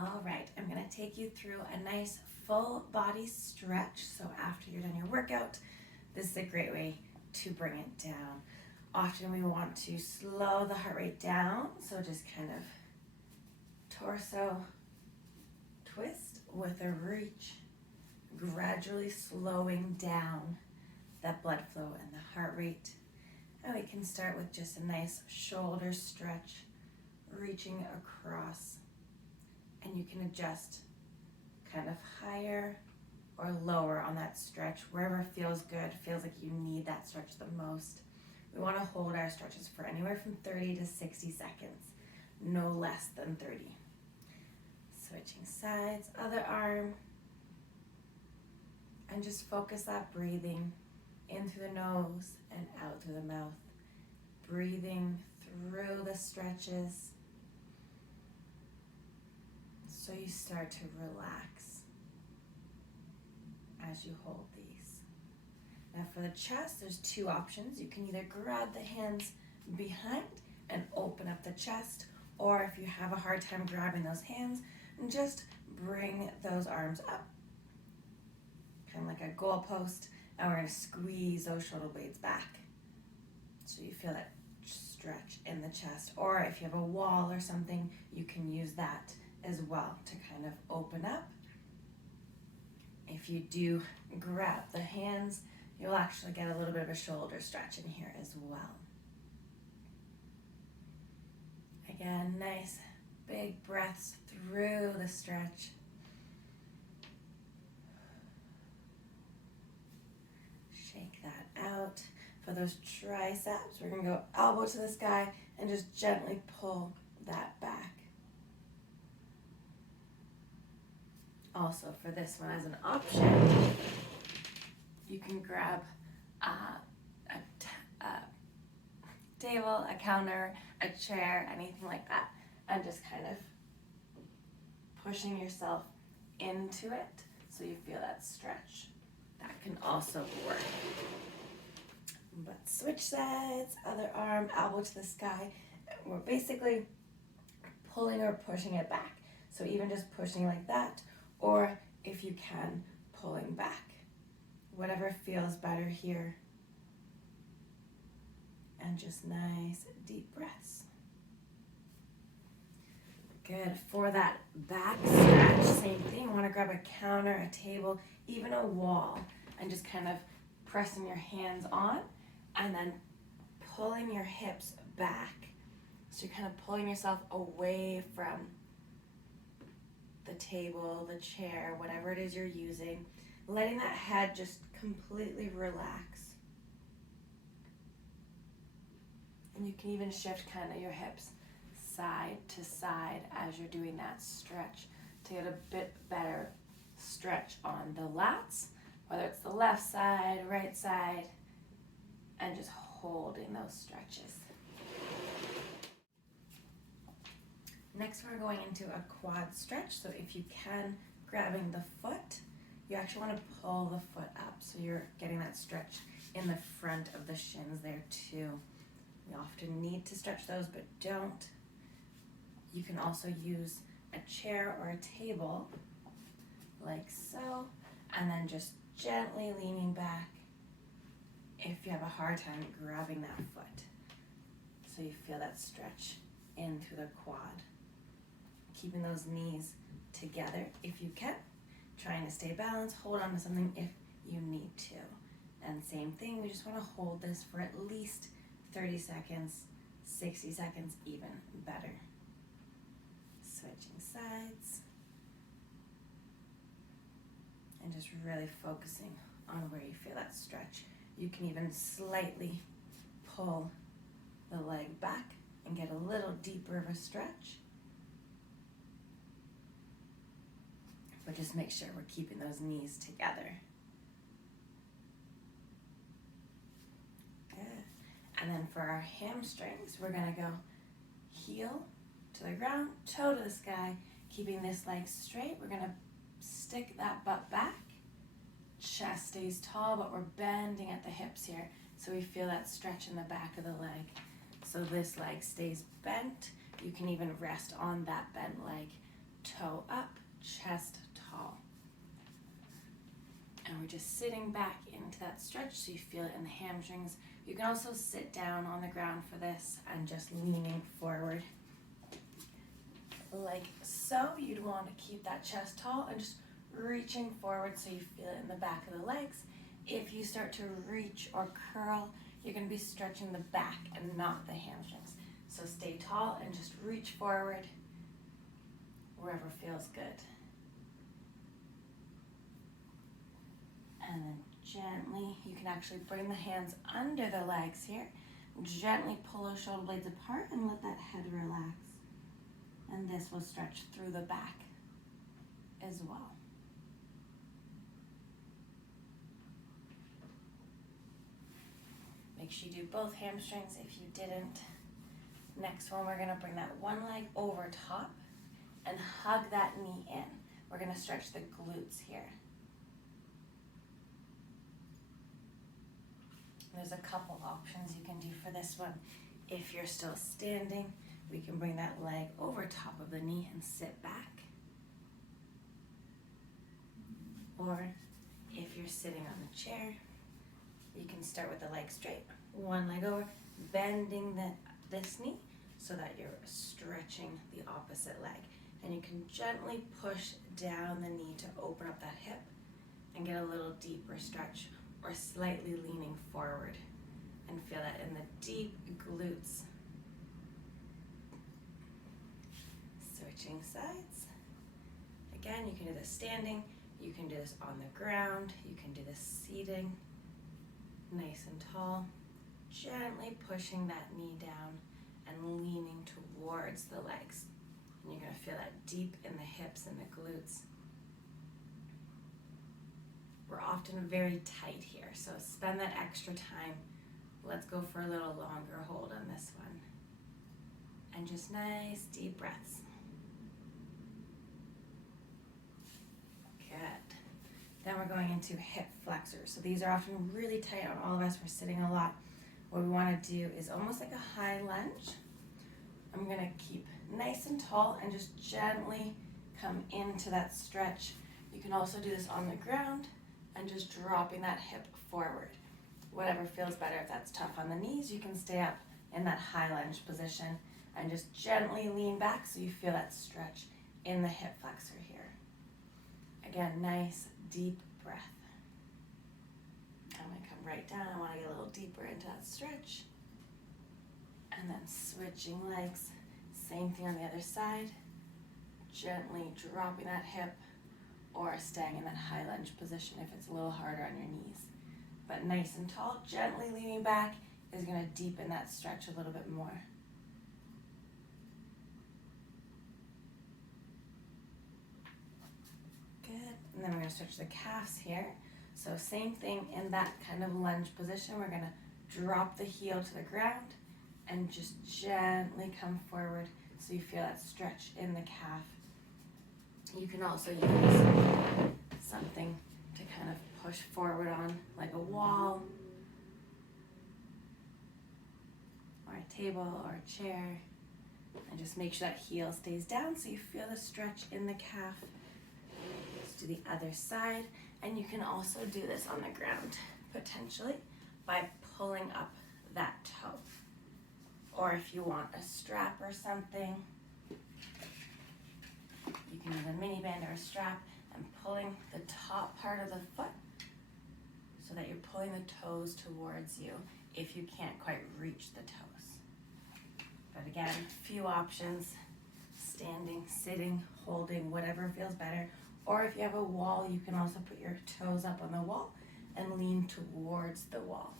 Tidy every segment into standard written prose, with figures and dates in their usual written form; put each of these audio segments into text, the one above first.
All right, I'm gonna take you through a nice full body stretch. So after you're done your workout, this is a great way to bring it down. Often we want to slow the heart rate down, so just kind of torso twist with a reach, gradually slowing down that blood flow and the heart rate. And we can start with just a nice shoulder stretch, reaching across. And you can adjust kind of higher or lower on that stretch, wherever feels good, feels like you need that stretch the most. We want to hold our stretches for anywhere from 30 to 60 seconds, no less than 30. Switching sides, other arm, and just focus that breathing in through the nose and out through the mouth. Breathing through the stretches so you start to relax as you hold these. Now for the chest, there's two options. You can either grab the hands behind and open up the chest, or if you have a hard time grabbing those hands, just bring those arms up, kind of like a goalpost, and we're going to squeeze those shoulder blades back so you feel that stretch in the chest. Or if you have a wall or something, you can use that as well to kind of open up. If you do grab the hands, you'll actually get a little bit of a shoulder stretch in here as well. Again, nice big breaths through the stretch. Shake that out. For those triceps, we're going to go elbow to the sky and just gently pull that back. Also for this one as an option, you can grab a table, a counter, a chair, anything like that, and just kind of pushing yourself into it so you feel that stretch. That can also work. But switch sides, other arm, elbow to the sky. We're basically pulling or pushing it back. So even just pushing like that, or if you can, pulling back. Whatever feels better here. And just nice deep breaths. Good. For that back stretch, same thing. You want to grab a counter, a table, even a wall, and just kind of pressing your hands on and then pulling your hips back. So you're kind of pulling yourself away from the table, the chair, whatever it is you're using, letting that head just completely relax. And you can even shift kind of your hips side to side as you're doing that stretch to get a bit better stretch on the lats, whether it's the left side, right side, and just holding those stretches. Next, we're going into a quad stretch. So if you can, grabbing the foot, you actually want to pull the foot up so you're getting that stretch in the front of the shins there too. We often need to stretch those, but don't. You can also use a chair or a table, like so, and then just gently leaning back if you have a hard time grabbing that foot. So you feel that stretch in through the quad. Keeping those knees together if you can. Trying to stay balanced, hold on to something if you need to. And same thing, we just want to hold this for at least 30 seconds, 60 seconds, even better. Switching sides. And just really focusing on where you feel that stretch. You can even slightly pull the leg back and get a little deeper of a stretch. But just make sure we're keeping those knees together. Good. And then for our hamstrings, we're gonna go heel to the ground, toe to the sky, keeping this leg straight. We're gonna stick that butt back. Chest stays tall, but we're bending at the hips here, so we feel that stretch in the back of the leg. So this leg stays bent. You can even rest on that bent leg. toe up, chest tall. And we're just sitting back into that stretch so you feel it in the hamstrings. You can also sit down on the ground for this and just leaning forward. Like so, you'd want to keep that chest tall and just reaching forward so you feel it in the back of the legs. If you start to reach or curl, you're going to be stretching the back and not the hamstrings. So stay tall and just reach forward wherever feels good. And then gently, you can actually bring the hands under the legs here. Gently pull those shoulder blades apart and let that head relax. And this will stretch through the back as well. Make sure you do both hamstrings if you didn't. Next one, we're gonna bring that one leg over top and hug that knee in. We're gonna stretch the glutes here. There's a couple options you can do for this one. If you're still standing, we can bring that leg over top of the knee and sit back. Or if you're sitting on the chair, you can start with the leg straight, one leg over, bending this knee so that you're stretching the opposite leg. And you can gently push down the knee to open up that hip and get a little deeper stretch, or slightly leaning forward and feel that in the deep glutes. Switching sides. Again, you can do this standing, you can do this on the ground, you can do this seating, nice and tall, gently pushing that knee down and leaning towards the legs. And you're gonna feel that deep in the hips and the glutes. We're often very tight here, so spend that extra time. Let's go for a little longer hold on this one. And just nice deep breaths. Good. Then we're going into hip flexors. So these are often really tight on all of us. We're sitting a lot. What we want to do is almost like a high lunge. I'm going to keep nice and tall and just gently come into that stretch. You can also do this on the ground and just dropping that hip forward. Whatever feels better. If that's tough on the knees, you can stay up in that high lunge position and just gently lean back so you feel that stretch in the hip flexor here. Again, nice deep breath. I'm going to come right down. I want to get a little deeper into that stretch. And then switching legs. Same thing on the other side. Gently dropping that hip or staying in that high lunge position if it's a little harder on your knees. But nice and tall, gently leaning back is going to deepen that stretch a little bit more. Good. And then we're going to stretch the calves here. So same thing in that kind of lunge position. We're going to drop the heel to the ground and just gently come forward so you feel that stretch in the calf. You can also use something to kind of push forward on, like a wall, or a table, or a chair, and just make sure that heel stays down so you feel the stretch in the calf. Let's do the other side, and you can also do this on the ground, potentially, by pulling up that toe. Or if you want a strap or something, you can use a mini band or a strap and pulling the top part of the foot so that you're pulling the toes towards you if you can't quite reach the toes. But again, few options: standing, sitting, holding, whatever feels better. Or if you have a wall, you can also put your toes up on the wall and lean towards the wall.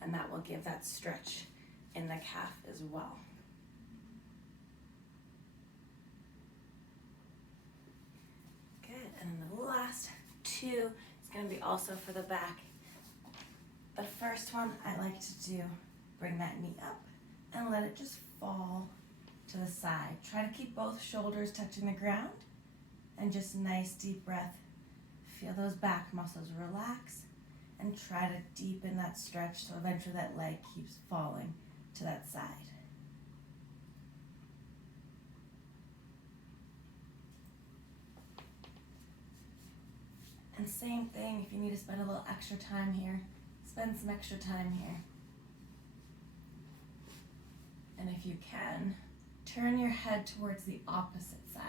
And that will give that stretch in the calf as well. Good, and then the last two is going to be also for the back. The first one I like to do, bring that knee up and let it just fall to the side. Try to keep both shoulders touching the ground and just nice deep breath. Feel those back muscles relax and try to deepen that stretch so eventually that leg keeps falling to that side. And same thing, if you need to spend a little extra time here, spend some extra time here. And if you can, turn your head towards the opposite side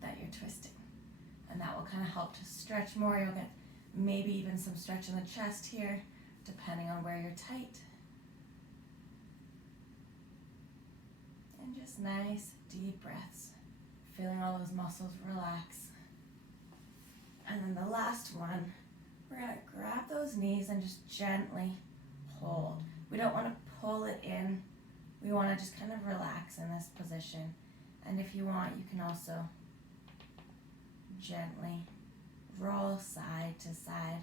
that you're twisting. And that will kind of help to stretch more. You'll get maybe even some stretch in the chest here, depending on where you're tight. And just nice, deep breaths. Feeling all those muscles relax. And then the last one, we're going to grab those knees and just gently hold. We don't want to pull it in. We want to just kind of relax in this position. And if you want, you can also gently roll side to side,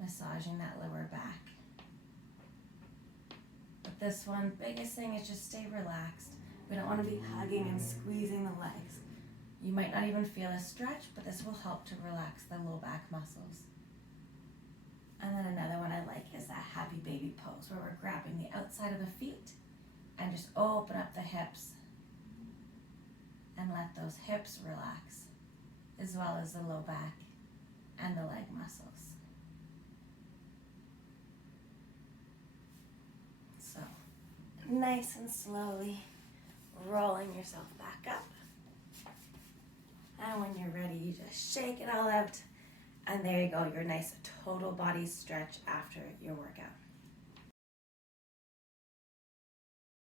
massaging that lower back. But this one, biggest thing is just stay relaxed. We don't want to be hugging and squeezing the legs. You might not even feel a stretch, but this will help to relax the low back muscles. And then another one I like is that happy baby pose, where we're grabbing the outside of the feet and just open up the hips and let those hips relax, as well as the low back and the leg muscles. So, nice and slowly rolling yourself back up. And when you're ready, you just shake it all out. And there you go, your nice total body stretch after your workout.